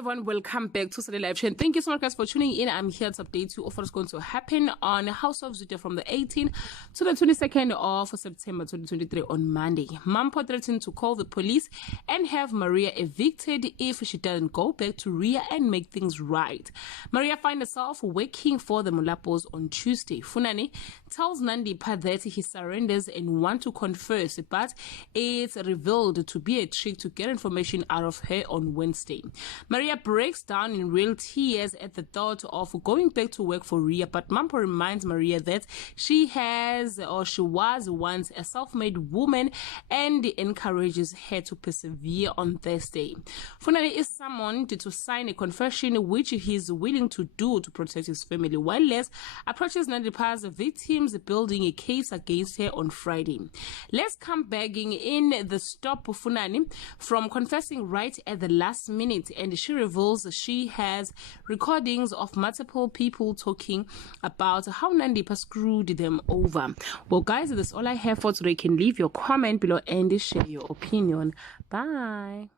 Everyone, welcome back to Zanele Live Chain. Thank you so much guys for tuning in. I'm here to update you of what's going to happen on House of ZWIDE from the 18th to the 22nd of September 2023 on Monday. Mampo threatened to call the police and have Maria evicted if she doesn't go back to Ria and make things right. Maria finds herself working for the Mulapos on Tuesday. Funani tells Nandipha that he surrenders and wants to confess, but it's revealed to be a trick to get information out of her on Wednesday. Maria breaks down in real tears at the thought of going back to work for Ria, but Mampo reminds Maria that she was once a self-made woman and encourages her to persevere on Thursday. Funani is summoned to sign a confession which he is willing to do to protect his family, while Les approaches Nandipha's victims building a case against her on Friday. Les come begging in the stop Funani from confessing right at the last minute, and she reveals she has recordings of multiple people talking about how Nandipha screwed them over. Well guys, that's all I have for today. You can leave your comment below and share your opinion. Bye.